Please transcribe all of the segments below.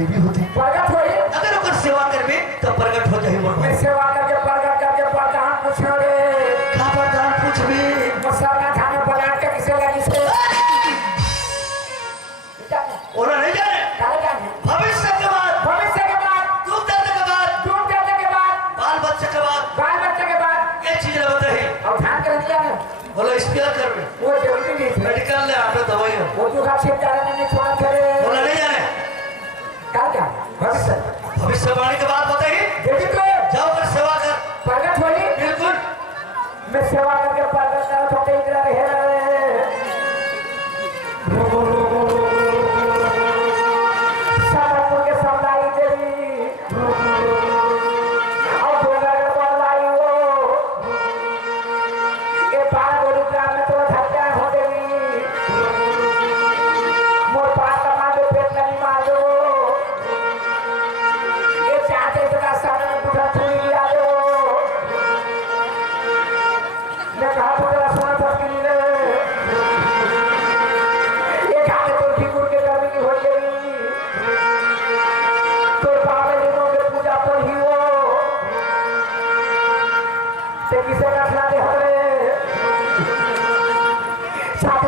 देवी होती प्रगट होई अगर ओकर सेवा करबे तो प्रगट हो जाही मोर मैं सेवा करके प्रधान पूछोड़े का प्रधान पूछबे मसाला खाने पलाट के किसे लगी से ओरा नहीं जाने काहे जाने भविष्य के बाद दूध देने के बाद बाल बच्चे के बाद ये चीज बताई और ध्यान कर दिया है बोलो स्पेयर करबे वो जरूरी नहीं थी मेडिकल ले आटे दवाई हो वो जो खासी जाने नहीं छोड़ा करे बोला नहीं जाने क्या भविष्यवाणी के बाद बताइए देखी तो जाओ कर सेवा कर प्रगट होई बिल्कुल मैं सेवा करके प्रगट कर छोटे इधर रहे सामपुर के सामलाई देवी और दोनों के बोलाई वो ये बारह गोली ग्राम में तो धक्का हो देवी मोर पास मारो पेट नहीं मारो ये चाहते तो का सामने बुढ़ा छुरी लिया दो मैं कहा तो तेरा सोना फटकी ले ये खाते तो फिकुर के गर्मी की हो गई तो बाबे दिनों के पूजा पर ही वो ते किसे का खिला दे हरे छाती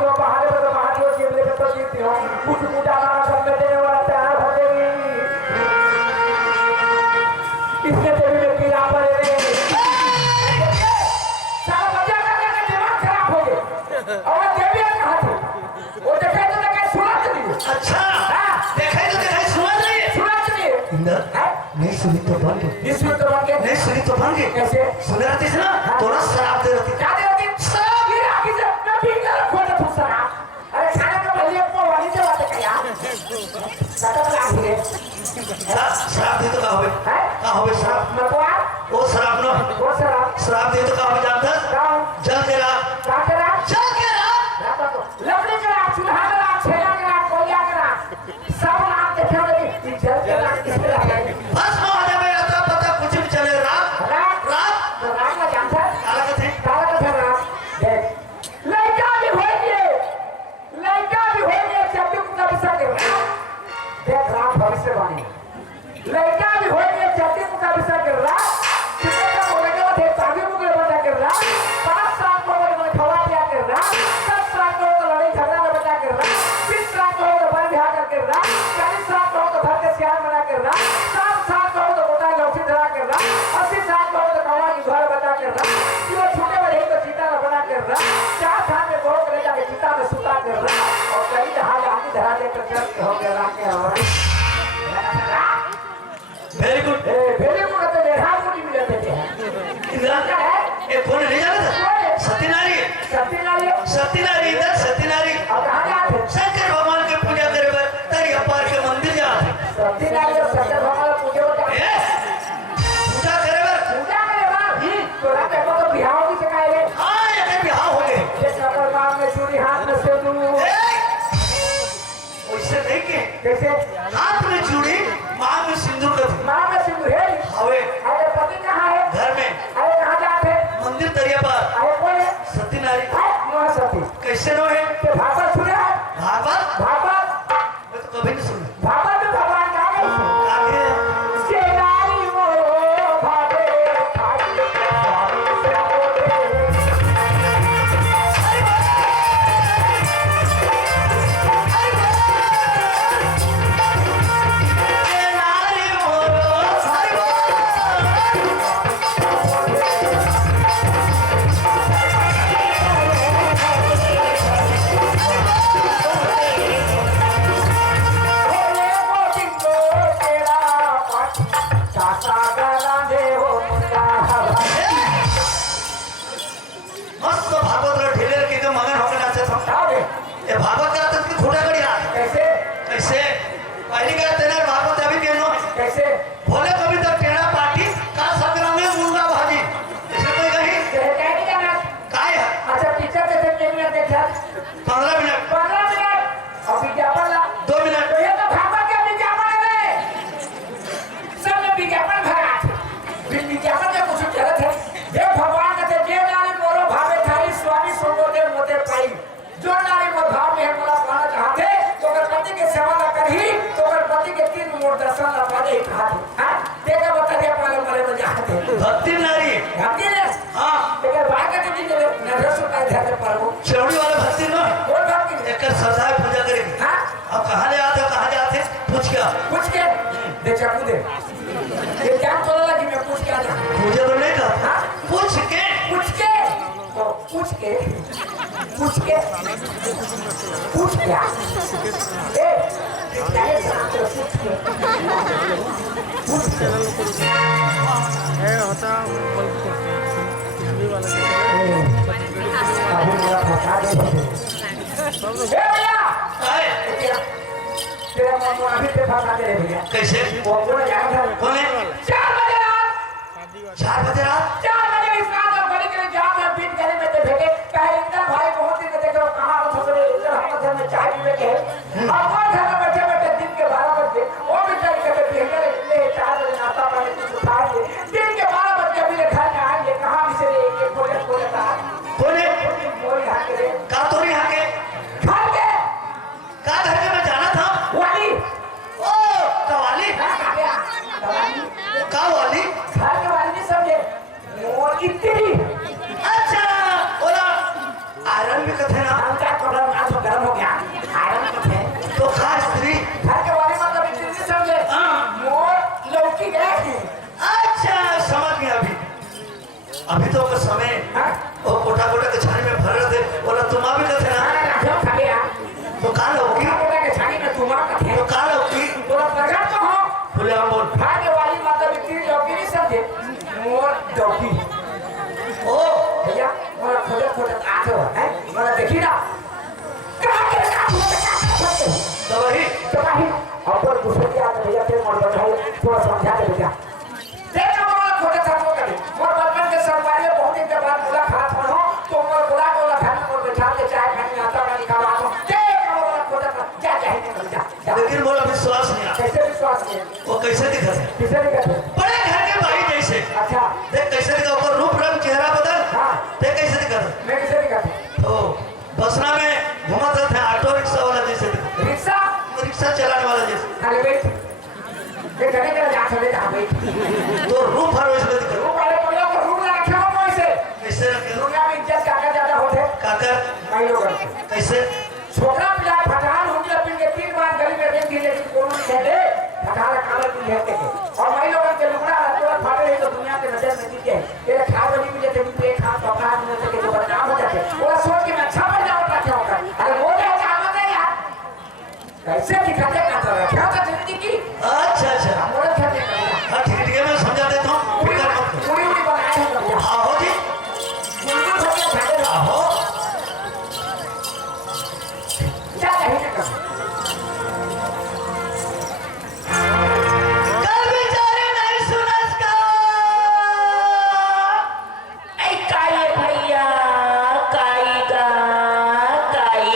को बाहर तो बाहर को जीव ले तो जीती हो कुछ पूजा ना सब में देने वाला तैयार हो गई इसने देवी में कीड़ा पड़े सारा बच्चा का दिमाग खराब हो गया और देवी कहा थी वो देखे तो देखे सुना नहीं अच्छा देखे तो देखे सुना नहीं इंदर नहीं सुनी तो बन गए इसमें तो बन गए नहीं सुनी तो बन गए कैसे सुन रहती थी ना थोड़ा शराब दे रहती क्या दे होती शराब गिरा आगे से मैं पी कर खोल तो शराब अरे खाने का भैया को वाली से बात है यार कटक लाग गए शराब दे तो का होवे शराब मरवा वो शराब ना वो शराब दे तो का हो जानता जल के रात क्या करा जल के रात लकड़ी करा चूल्हा करा छेला करा कोयला करा सब आप देखा नहीं जल के रात किसने लगाई बस नो आने में आता पता कुछ भी चले रात तो रात में जानता काला कथे रात देख लड़का भी होइए चट्टू का विषय कर देख रात भविष्यवाणी लड़का भी होइए चट्टू का विषय कर रहा किसी का बोलेगा थे तागी मुझे बता कर रहा 5 साल को मैं खवा दिया कर रहा 10 साल को लड़ाई झगड़ा में बता कर रहा 20 साल को बन बिहार कर रहा 40 साल को घर के सियार बना कर रहा 60 साल को मोटा लौटी धरा कर रहा 80 साल को कौवा की घर बता कर रहा कि वो छोटे बड़े को चीता बना कर रहा 4 साल में बहुत ले जाके चीता में सुता कर रहा और कई दहाड़ आगे धरा लेकर चल हो गया राके और वेरी गुड तो देखा को नहीं मिले थे इंदिरा ये कौन नहीं जाना था सत्यनारायण इधर सत्यनारायण अब कहाँ जाते शंकर भगवान की पूजा करे बर तारी अपार के मंदिर जाते सत्यनारायण शंकर भगवान पूजे होता है पूजा करे बर तो रात को तो बिहाव की सिखाए हाँ ये बिहाव हो गए ये शंकर बाप में चूड़ी हाथ में सिंदूर उससे नहीं के कैसे हाथ में चूड़ी मांग में सिंदूर का माँ में सिंदूर है हवे अरे पति कहाँ है घर में अरे कहाँ जाते मंदिर तरिया पर अरे कौन है सत्यनारायण नौ सती कैसे नो है तो भागवत सुने हैं भागवत मैं तो कभी नहीं सुना भागवत में भगवान कहाँ गए आगे सेनारी मोरो भागे भागे स्वामी से बोले मस्त भागवत रे ढेले के मगन होकर नाचे था ये भागवत का तक छोटा कड़ी आ कैसे कैसे पहली का तेरा भागवत अभी केनो कैसे भोले कभी तक टेढ़ा पार्टी का संग्राम में मुर्गा भाजी इसे कोई कही काय है अच्छा टीचर के थे मिनट देखा 15 मिनट 15 मिनट और विज्ञापन 2 मिनट तो ये तो भागवत का विज्ञापन है सब में विज्ञापन भरा विज्ञापन का कुछ गलत है ये भगवान कहते जे नारी मोरो भावे थारी स्वामी सोमोते मोते पाई जो नारी मोर भाव में मोरा पाना चाहते तो अगर पति के सेवा न करही तो अगर पति के मोर दर्शन ला पाले कहा हां देखा बता दे पाले मरे में जाते भक्ति नारी भक्ति ने हाँ एकर बात के दिन में नरस का ध्यान पारो चौड़ी वाला भक्ति न और भक्ति एक सदाए पूजा करेगी हां अब कहाँ ले आते पूछ क्या पूछ के दे चाकू दे ये क्या बोला लगी मैं पूछ के आ जा मुझे तो नहीं कहा हां पूछ के पूछ के पूछ के पूछ के पूछ क्या ए क्या है पूछ के पूछ के है होता हिंदी वाला अभी मेरा फंसा दे ए भैया आए तेरा मन अभी पे फंसा दे भैया कैसे वो बोल जाएगा था कौन है 4 बजे रात 4 बजे रात 4 बजे इस रात और गली के जहां मैं बीत गली में ते भेगे कहे इंदर भाई बहुत दिन से देखो कहां हम ससुरे इंदर हम घर में चाय पीने के अब और घर में बैठे बैठे दिन के 12 बजे वो भी चल के भेगे ले 4 बजे नाश्ता पानी कुछ खाएंगे दिन के 12 बजे अभी घर में आएंगे कहां भी से एक बोले का कौन है मोरी हाथ के का तो नहीं आगे घर के का घर के मैं जाना था वाली ओ कवाली आ गया वाली का वाली घर के वाली नहीं समझे मोर इतनी अच्छा बोला आयरन भी कथे ना हम क्या कर रहे हैं आज गर्म हो गया आयरन कथे तो खास स्त्री घर के वाली मतलब इतनी नहीं समझे हाँ मोर लौकी गए अच्छा समझ गया अभी तो का समय हाँ वो कोटा कोटा के छानी में भर रहे थे बोला तुम भी कथे ना राजो खा गया तो काल होगी बोला के छानी में तुम कथे तो काल होगी बोला प्रगट तो हो बोले हम बोल घर के वाली मतलब इतनी लौकी नहीं समझे मोर लौकी ओ भैया मोरा खोटे खोटे आते हो हैं मोरा देखी ना कहां के तो वही तो भाई और दूसरे के आते भैया फिर मोर बताओ थोड़ा समझा दे भैया देखो मोरा खोटे थको करे मोर बचपन के सरकारी बहुत दिन के बाद मुलाकात हो तो मोर बुला को घर में मोर बैठा के चाय खाने आता वाली खावा तो देखो मोरा खोटे जा जा लेकिन बोला विश्वास नहीं आ कैसे विश्वास नहीं वो कैसे दिखा है किसे नहीं कहते बड़े घर के भाई जैसे अच्छा देख कैसे दिखा ऊपर रूप रंग चेहरा बदल हाँ देख कैसे दिखा मैं किसे नहीं कहते तो बसना में घुमा थे ऑटो रिक्शा वाला जैसे दिखा रिक्शा रिक्शा चलाने वाला जैसे खाली बैठ ये घरे के जा चले जा बैठ तो रूप हर वैसे दिखा रूम वाले को लोग रूम में रखे हो कैसे कैसे रखे हो दुनिया में इज्जत काका ज्यादा होते काकर भाई लोग कैसे छोकरा पिला फटान हो गया पिन के 3 बार गली में देख दी लेकिन कोनो नहीं कहते फटान काले पिन लेते हैं और भाई लोग के लुकड़ा पूरा फाटे है तो दुनिया के नजर में दिखे ये खा बनी मिले थे भी खा तो खा में से के जो बदनाम हो जाते वो सोच के मैं अच्छा बन जाऊं क्या होगा अरे वो क्या काम है यार कैसे दिखाते का तो क्या था जिंदगी की अच्छा अच्छा मोड़ खेलने का हाँ ठीक है मैं समझा देता हूँ पूरी पूरी बनाए हैं कब आओ जी बिल्कुल हो गया खाने आओ क्या कहीं ना कभी कल बेचारे नहीं सुनस का ऐ काई भैया काई गा काई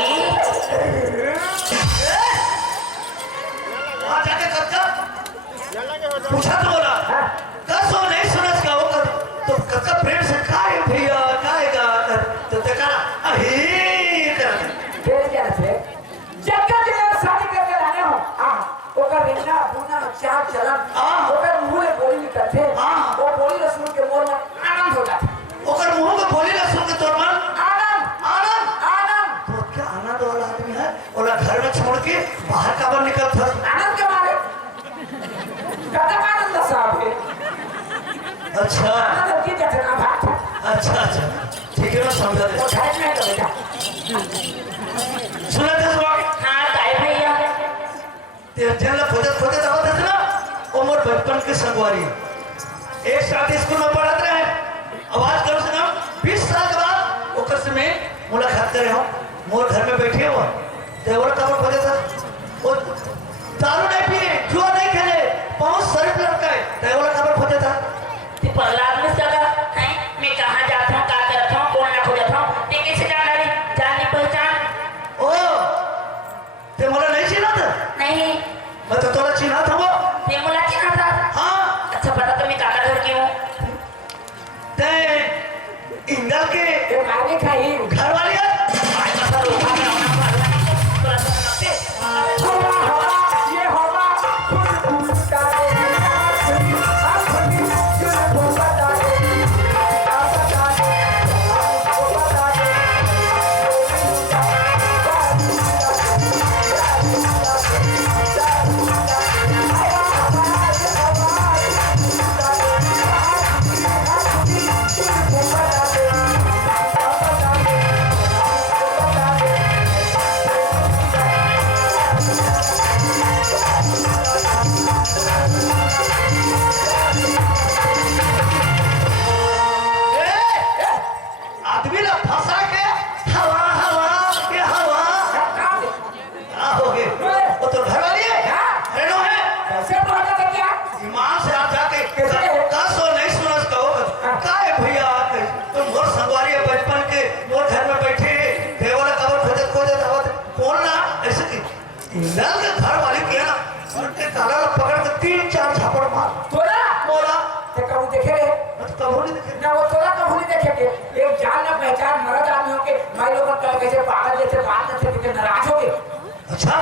वहाँ जाके कक्का पूछा तो बोला कसो नहीं सुनस का वो कर तो कक्का प्रेम से काय भैया काएगा तो देखा अही कर फिर क्या से जगह जगह शादी करके लाने हो ओकर रिंगना बुना चार चलन ओकर मुंह में बोली निकलते वो बोली रसूल के मोर में आनंद हो जाता ओकर मुंह में बोली ना सुन के तोर मन आनंद आनंद आनंद तो क्या आनंद वाला आदमी है ओला घर में छोड़ के बाहर का बन निकल था आनंद के मारे कदम आनंद साहब है अच्छा आनंद की जगह बात अच्छा अच्छा ठीक है मैं समझा दे वो घर में है तो बेटा सुना थे सुना हाँ काई भैया तेरे जेल खोदे खोदे दबा थे ना उम्र बचपन के संगवारी एक साथ स्कूल में पढ़त रहे आवाज कम से कम 20 साल के बाद ओकर से में मुलाकात करे हो मोर घर में बैठे हो देवर कबर खोदे था वो दारू नहीं पिए जुआ नहीं खेले बहुत शरीफ लड़का है देवर कबर खोदे था प्रहलाद में सगा है मैं कहाँ जाता हूँ क्या करता हूँ कौन ना खोजता हूँ ते कैसे जान रही जानी पहचान ओ ते मोला नहीं चिन्हा था नहीं मैं तो तोला चिन्हा था वो ते मुला चिन्हा था हाँ अच्छा पता तो मैं काका घर की हूँ ते इंगल के ये मारने खाई घर वाली है आज का सर उठा के आना पड़ा थोड़ा सा नमस्ते ये होगा के एक जान न पहचान मर्द आदमी हो के मैं लोगों का कैसे पागल जैसे बात करते कितने नाराज हो गए। अच्छा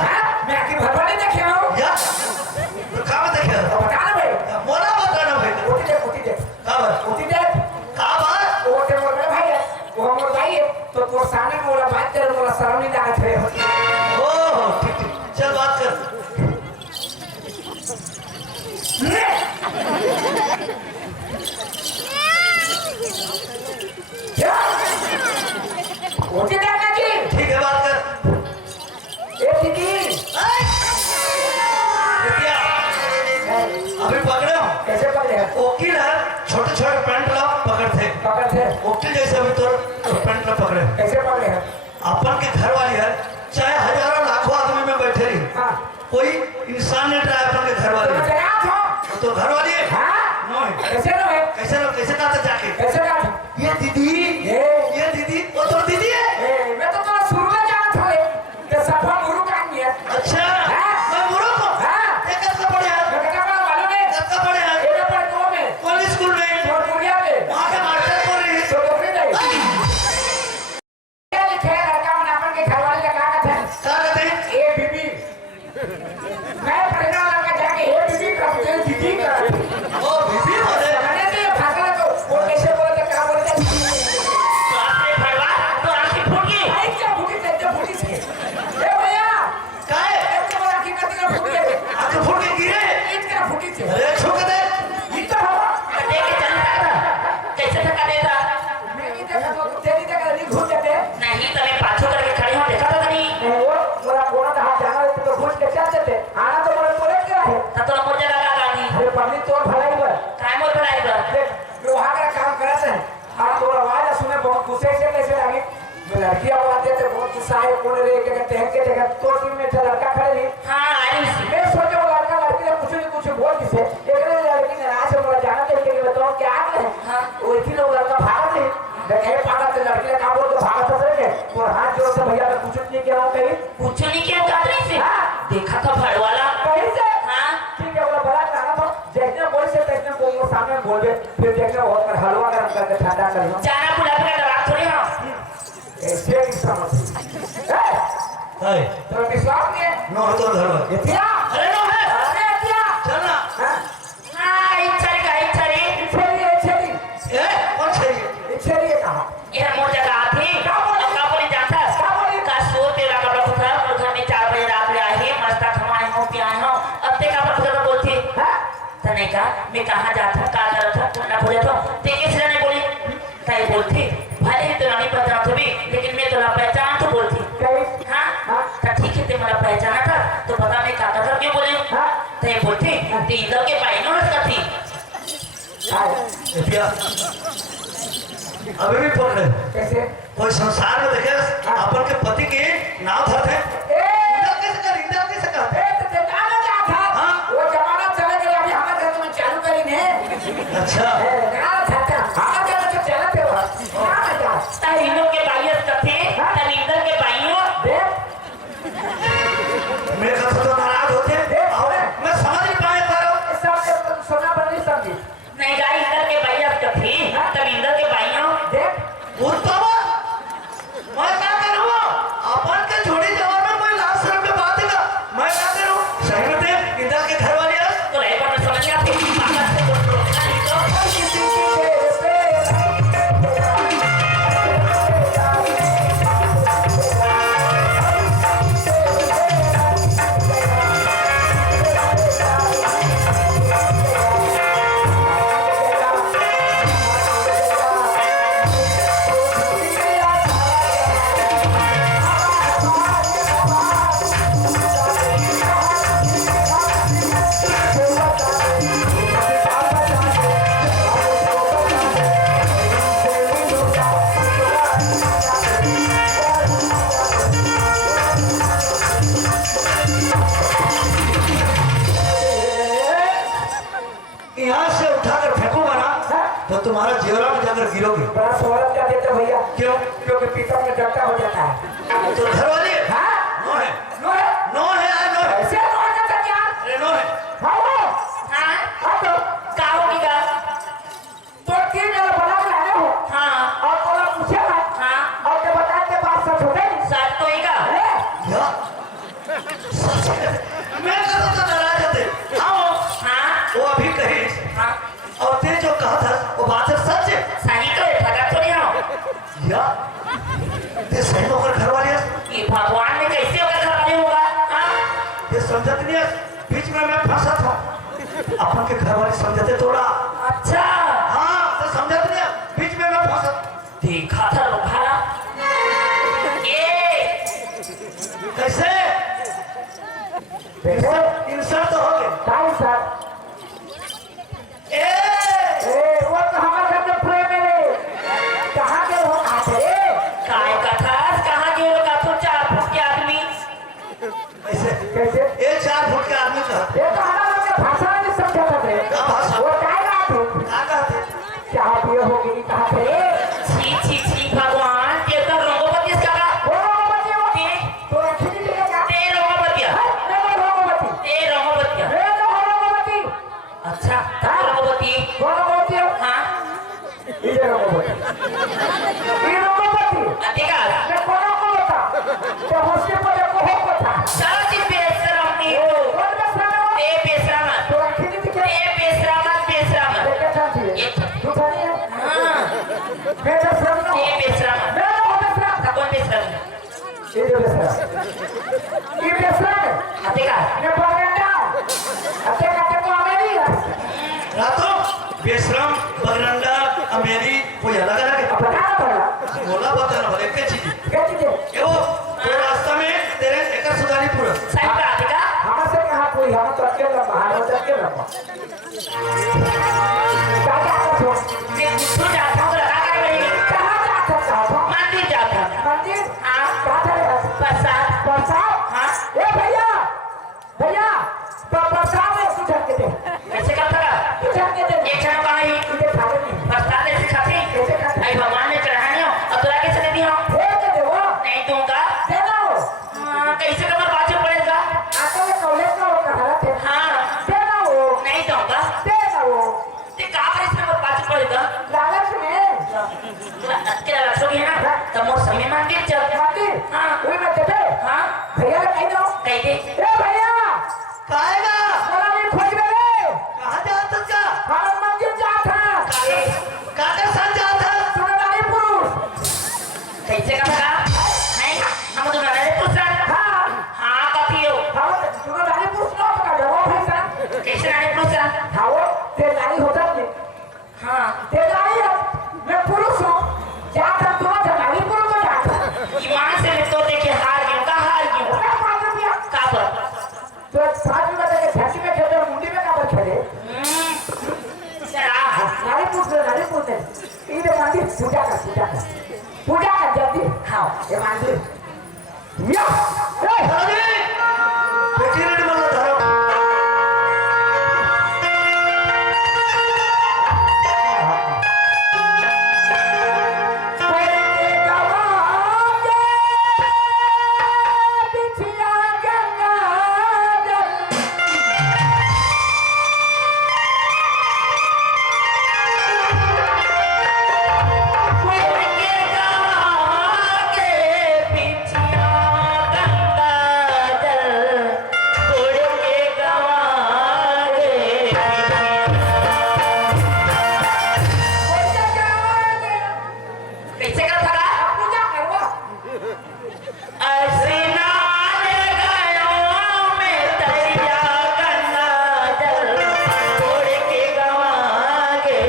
मैं आखिर भरवा नहीं देखे हूँ या तो कहाँ देखे तो बता ना भाई मोला बताना भाई उठी दे कहाँ उठी दे कहाँ बात वो ते मोर भाई है वो हमर भाई है तो तोर सामने मोला बात कर मोला शर्म नहीं लागत है। ओह ठीक चल बात कर क्या उठी दे ना जी ठीक है बात कर ए दीदी क्या अभी पकड़े हो कैसे पकड़े हैं वकील है छोटे छोटे पैंट ला पकड़ते पकड़ते वकील जैसे अभी तो पैंट ला पकड़े कैसे पकड़े हैं अपन के घर वाली है चाहे हजारों लाखों आदमी में बैठे रही हाँ कोई इंसान नहीं डरा अपन के घर वाली तुम जनाब हो तो घर वाली है हाँ नो है कैसे नो है कैसे कहा था जाके कैसे ना ये दीदी ये दीदी वो तो दीदी है ए मैं तो तुम्हारा शुरू में जाना था ये सफा गुरु का नहीं है अच्छा हाँ? मैं मुरो को हाँ ये कब का पढ़े हैं मैं कहता हूँ मालूम है कब का पढ़े हैं ये पर तो में कौन स्कूल में और दुनिया में वहाँ के मास्टर बोल रही है तो डोकरी नहीं क्या लिखे है लड़का मन अपन के घर वाले का कहा था क्या कहते हैं ए बीबी मैं पढ़ने वाला का जाके ए बीबी का मुझे दीदी का ओ बीबी बोले मैंने तो ये भाषा तो वो कैसे बोलते क्या बोलते तो आपने भरवा तो आंखें फूट गई आई क्या भूखी थे भूखी से ए भैया क्या है एक तो आखिर करते का फूट गए आंखें फूट के गिरे एक का फूटी से अरे छुक दे ये तो हवा देख के चलता था कैसे धक्का देता मैं नहीं देखा तो तेरी जगह नहीं घूम जाते नहीं तो मैं पाछू करके खड़े हो देखा था नहीं वो मेरा कोना था जाना तो घूम के चल देते आना तो मेरे तोरे क्या है तब तो मुझे लगा गानी अरे पन्नी तो भलाई पर काय मोल बनाएगा देख जो वहां का काम करते हैं और तो आवाज सुने बहुत गुस्से से कैसे लगे मैं लड़की आवाज देते बहुत गुस्सा है कौन रे के कहते हैं के देखा तो टीम में था लड़का खड़े नहीं हाँ आई सी मैं सोचे वो लड़का लड़की ने कुछ बोल किसे एक ने लड़की ने आज से बोला जाना चाहिए कि बताओ क्या है हाँ। वो इतनी लोग लड़का भाग नहीं देखे पागल से लड़की ने कहा बोल तो भाग तो सके और हाथ जोड़ से भैया मैं कुछ नहीं कह रहा हूं कहीं कुछ नहीं किया कादरी से हाँ। देखा था भड़वाला कहीं से हाँ ठीक है बोला बड़ा कहना था देखने बोल से देखने को वो सामने बोल दे फिर देखने और कर हलवा गरम करके ठंडा कर लो जाना गुलाब का दवा थोड़ी हाँ ऐसे नहीं समझ है तो विश्वास नहीं है नो तो घर वाली क्या अरे नो है अरे क्या चलना हाँ इच्छा रे इच्छेरी ए कौन चाहिए इच्छेरी कहा ये मोर जगह आती क्या बोली? अब का बोली जाता क्या बोली? का सो तेरा कपड़ा खुदा और घर में 4 बजे रात में आए मस्ता खमाए हो पियाए हो अब ते का खुदा बोलती हां तने का मैं कहां जाता हूं का करत हूं कौन ना खोजा तो ते किसी ने बोली ताई बोलती भले ही तो नहीं पता तो भी लेकिन मैं तो पहचान तो बोलती कहीं हाँ हाँ। तो ठीक है ते मला पहचाना था तो पता नहीं का कर क्यों बोले हाँ। ते बोलती ती इधर के पाई नो करती हाय पिया अभी भी पकड़े कैसे कोई संसार में देखे अपन के पति के नाम धरते ए इंदा कैसे कर ए तो देखा ना था हाँ। वो जमाना चले गया अभी हमारे घर में चालू करी ने अच्छा ए ना था हमारे घर में चलते हो ना था तरिंदर के भाइयों कथे तरिंदर के भाइयों देख मेरे घर से तो नाराज होते और मैं समझ नहीं पाए पारो सब सोना पर नहीं समझी नहीं गाई इंदर के भाइयों कथे तरिंदर के भाइयों देख उत्तम मैं क्या करूँ अपन के जोड़ी जवान में कोई लाश सर पे बात है मैं क्या करूँ सही में दे इंदा के घर वाली है तो रहे पर समझ नहीं आती पागल से बोल नहीं तो यहाँ से उठाकर फेंकूंगा ना तो तुम्हारा जेवरा में जाकर गिरोगे बड़ा सोहरत का देते भैया क्यों क्योंकि पीतल में डरता हो जाता है तो घर वाली है हाँ नो है नो है नो है नो है ऐसे नो है तो क्या अरे नो है हाँ वो हाँ हाँ तो का होगी का तो तीन मेरा बड़ा बना हो हाँ और होला। अच्छा हाँ तो समझत नहीं, बीच में मैं फंसत। देखा था लोहारा ये कैसे देखो इंसर्ट तो हो गए। टाइम सर ए वो तो हमारे घर में प्रेम है कहाँ के हो आते काय कथा कहाँ के लोग आप 4 फुट के आदमी ऐसे कैसे ये 4 फुट के आदमी कहते। ये तो हमारे लोग के भाषा में समझाता थे क्या भाषा? वो काय बात है क्या कहते? क्या पियो होगी कहाँ थे छी छी छी भगवान ये तो रंगोपति इसका वो रोमवती वो ते तो खिंच लेगा ते रंगोपति मैं रोमवती ते रंगोपति मैं तो रोमवती अच्छा तो रंगोपति रोमवती हाँ ये रोमवती अधिकार मैं कोनो को बता तो होस्टे पर को हो बता सारी बेशरम नहीं वो हो कौन का सारा ते बेशरम तो खिंच के ते बेशरम लेके जाती है तू खानी है हाँ मैं तो समझ ते बेशरम मैं हो बेसरा कौन बेशरम ये जो बेसरा ये बेसरा है अधिकार मैं बगंडा अते कते को हमें नहीं है रातों बेशरम बगरंडा अमेरी कोई अलग अलग है। अपना पड़ा बोला बता ना भले क्या चीज क्या चीज है ये वो तो रास्ता में तेरे एक सुधारी पूरा सही बात है हमसे कहा कोई हम तो अकेला बाहर हो जाके रहो क्या हो मैं कुछ जाता हूँ लगा कर रही कहाँ जाता था मंदिर जाता मंदिर हाँ कहाँ था प्रसाद प्रसाद हाँ ए भैया भैया तो प्रसाद है कुछ के दे कैसे करता कुछ के दे एक क्षण कहाँ ही तुझे खा नहीं प्रसाद ऐसे खाते कैसे खाते आई भगवान ने चढ़ाने हो और तुरा कैसे दे दी हो भेज दे वो नहीं दूंगा दे दो हाँ, कैसे कमर बाजू पड़ेगा आते में कॉलेज का वो कहा थे हाँ दे दो नहीं दूंगा दे दो ते कहाँ पर इसमें बाजू पड़ेगा लालच में तेरा रखोगे ना तो मोर समय मंदिर चल मंदिर हाँ वही में दे दे हाँ भैया कह दो कह दे ए भैया काएगा बोला नहीं खोज मेरे कहाँ जाता का हम मंदिर जा था काहे काका साथ जाता सुनवारी पुरुष कैसे कमरा नहीं हम तो नारे पुरुष हाँ हाँ कथी हो हम सुनवारी पुरुष ना का जवाब है सर कैसे नारे पुरुष हाँ वो ते नारी होता नहीं हाँ ते नारी है मैं पुरुष हूँ जा था तुम जवानी पुरुष को जाता ईमान से मैं तो देखे हार गया का हार गया क्या 5 रुपया का पर तो 5 रुपया देके छाती में खेले मुंडी में का पर खेले चला नारी पुरुष ये मंदिर पूजा कर जल्दी हाँ ये मंदिर या अरे बेटी रेडी बोल धरो कैसे कर था पूजा करवा ऐसे नाल गयो मैं तैया गंगा जल छोड़ के गवागे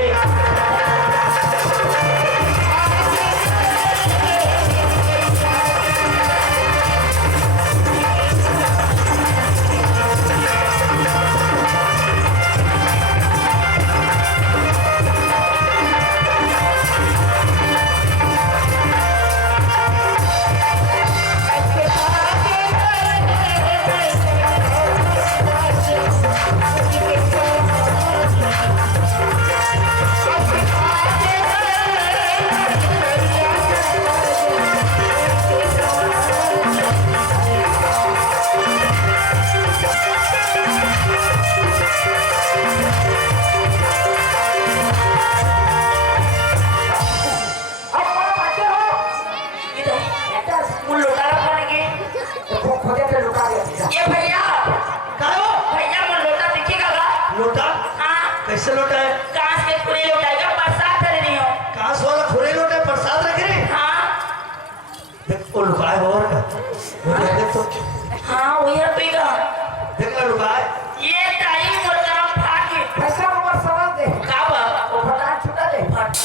अब कौन बातें हो इधर वो लोटा रखने के तो खोजे के लुका दिया ये भैया काय हो भैया वो लोटा दिखेगा का लोटा हाँ कैसे लोटा है कांच के खुले लोटाएगा प्रसाद कर रही हो कहाँ से वाला खुले लोटे प्रसाद रख रही हाँ देख वो लुकाए और का देख तो हाँ वही है पीगा देख ना लुकाए ये टाइम और तरफ फाके पैसा उम्र समझ दे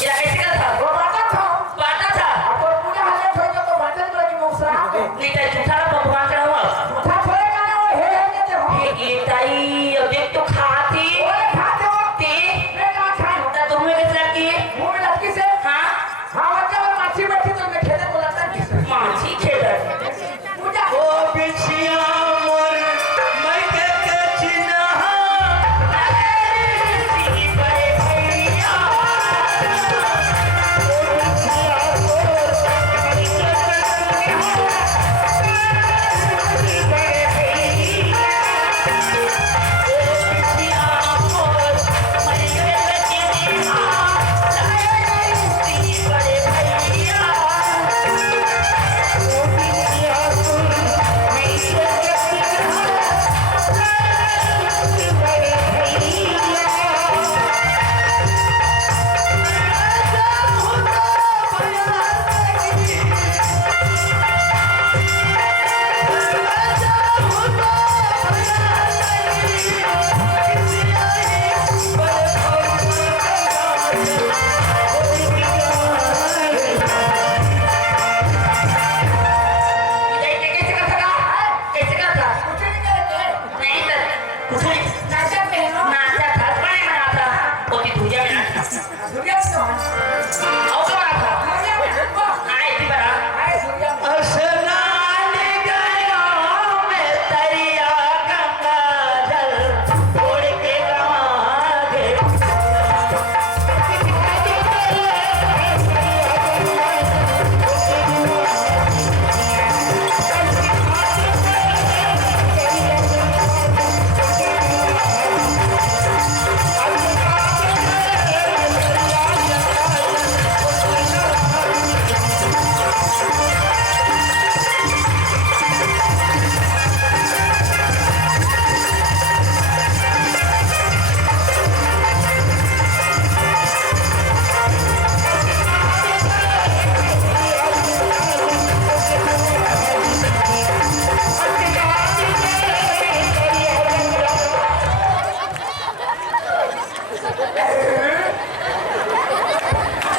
या कैसे का था वो बाटा था बाटा था अब तो पूजा हाले ठोई तो बाटा में की मौसा नहीं तो झूठा भगवान चढ़ा हुआ उठा थोड़े का ना वो हे के ते हो ये ताई अब देख तो खाती ओए खाते हो ते मैं का खाए होता तुम्हें कैसे लगती है मुंह में लटकी से हाँ हां बच्चा वो माछी बैठी तो मैं खेले को लगता है माछी खेल पूजा ओ बिछिया मोर मैं के चिन्हा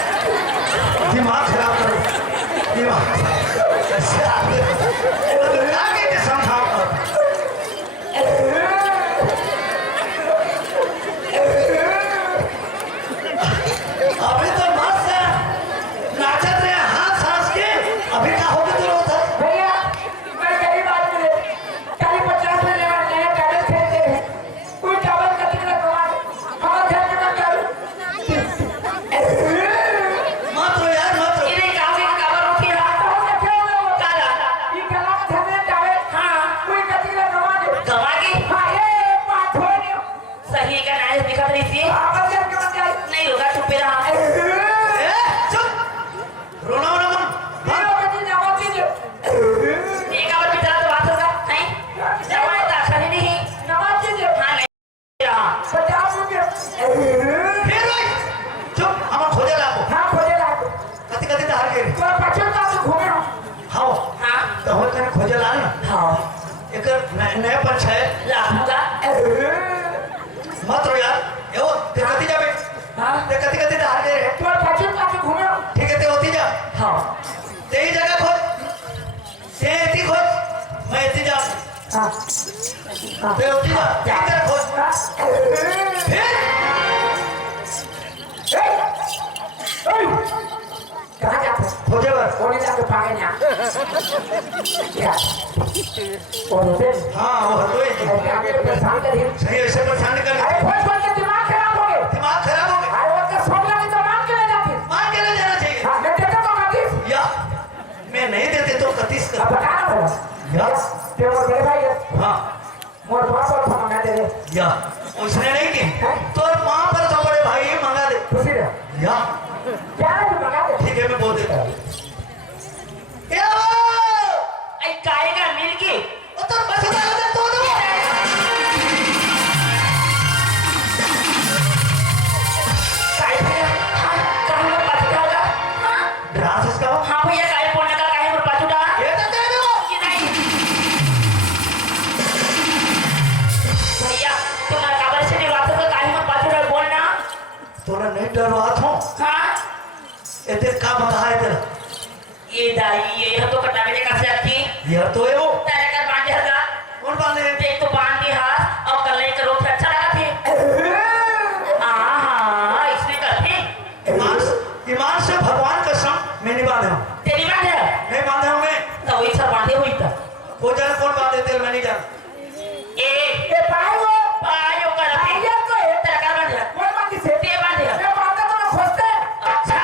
दिमाग खराब करो दिमाग आगे के समझाओ अभी तो मस्त है नाचत रहे हाथ सांस के अभी क्या होगी तो रोता भैया मैं गरीब आदमी है चालीस 50 में लेवा नया कागज खरीदते हैं कोई चावल का टिकट कमा हमारे घर में क्या मत रो यार मत रो इन्हें काफी काबर रोटी है काला ये कला का धंधे चावे हाँ कोई का टिकट कमा दे गवा की हां ये बात हो नहीं सही का नाइस दिखत रही थी आप जब के बन जाए नहीं होगा चुप रहा ए चुप रोना रोना मत ये लोग की जवाब दीजिए एक आवर बेचारा तो बात होगा नहीं जवाब था सही नहीं नवाज दीजिए हाँ नहीं रहा 50 रुपए फिर भाई चुप हम खोजे लाको हां खोजे लाओ कति कति हार गए तो 50 का घूमे हो हां हाँ तो हो तने खोजे ला ना हाँ एक नया पंच है लाऊंगा मत रो यार यो ते कति जाबे हाँ ते कति हार गए है तो 50 का घूमे हो ठीक है ते होती जा हाँ ते ही जगह खोज ते इतनी खोज मैं इतनी जा हां ते होती जा एक जगह खोज फिर कहाँ जाते हो? खोजे बस कोने जाके भागे ना क्या और फिर हाँ वो हटो ही ऐसे आगे परेशान कर दिया सही ऐसे परेशान कर अरे खोज खोज के दिमाग खराब हो गए दिमाग खराब हो गया अरे वो तो सोच लगी तो मान के ले जाती मान के ले जाना चाहिए हाँ मैं देता तो काटी या मैं नहीं देते तो कतीस अब कर बताना पड़ा यस ते वो मेरे भाई है हाँ मोर बाप और मंगा दे दे या उसने नहीं की तो माँ पर तो बड़े भाई मंगा दे खुशी रहे या क्या है मंगा दे ठीक है मैं बोल देता हूँ ए वो आई कारेगा मिल के ओ तो बस उतार दे तो दो काय भैया हाँ कहाँ पर पाछुटा होगा हाँ ग्रास उसका हाँ भैया काय पोड़ने का काहे पर पाछुटा ये तो दे दो ये नहीं भैया तुम्हारा काबर से नहीं बात होगा काहे पर पाछुटा बोलना तोरा नहीं डरवात हूँ हाँ इतने का बता है तेरा ये दाई ये तो कटा के कैसे आती यह तो है वो तेरे का बांधे हगा कौन बांधे देख तो बांध दी हाथ और कल नहीं करो तो अच्छा लगा थी हाँ इसमें करते ईमान से भगवान कसम मैं नहीं बांधे हूँ तेरी बांधे नहीं बांधे हूँ मैं तो वही सब बांधे हुई था वो जाने कौन बांधे तेरे मैं नहीं जान ए ये पायो पायो कर अभी ये तो है तेरा का बांधे कोई बात नहीं से ते बांधे मैं बात तो मैं खोजते अच्छा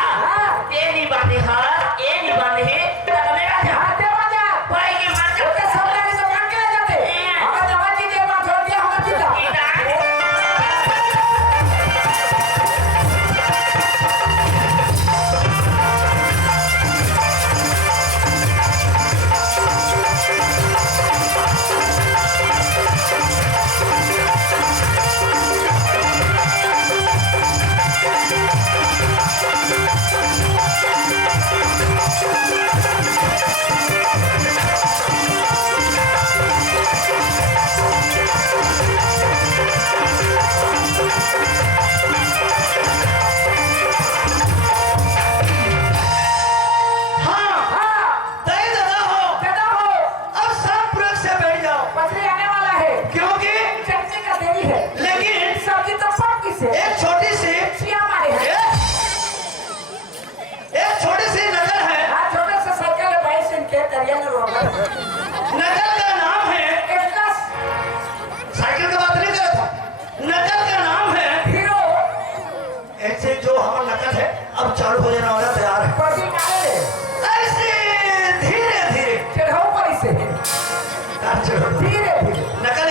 ते नहीं बांधे हाथ ये नहीं बांधे तेरा में बांधे हां दे बाजा भाई के मार के ओके सब लोग से बांध के ले जाते हमें दवा की दे बात छोड़ दिया हमें चिता हाँ हां तय दादा हो दादा हो अब शामपुरक से बैठ जाओ पत्नी आने वाला है क्योंकि चटनी का देरी है लेकिन सब्जी तो पक्की से एक छोटी सी सिया मारे हैं एक छोटी सी नगर है हां छोटे से साइकिल है भाई से के तरिया में रोगा नगर का नाम है इतना साइकिल की बात नहीं कर रहा था नगर का नाम है हीरो ऐसे जो हमारा नकल है अब चालू हो जाना होगा तैयार है पति मारे ऐसे धीरे धीरे चढ़ाओ पर इसे कार चढ़ो धीरे धीरे नकल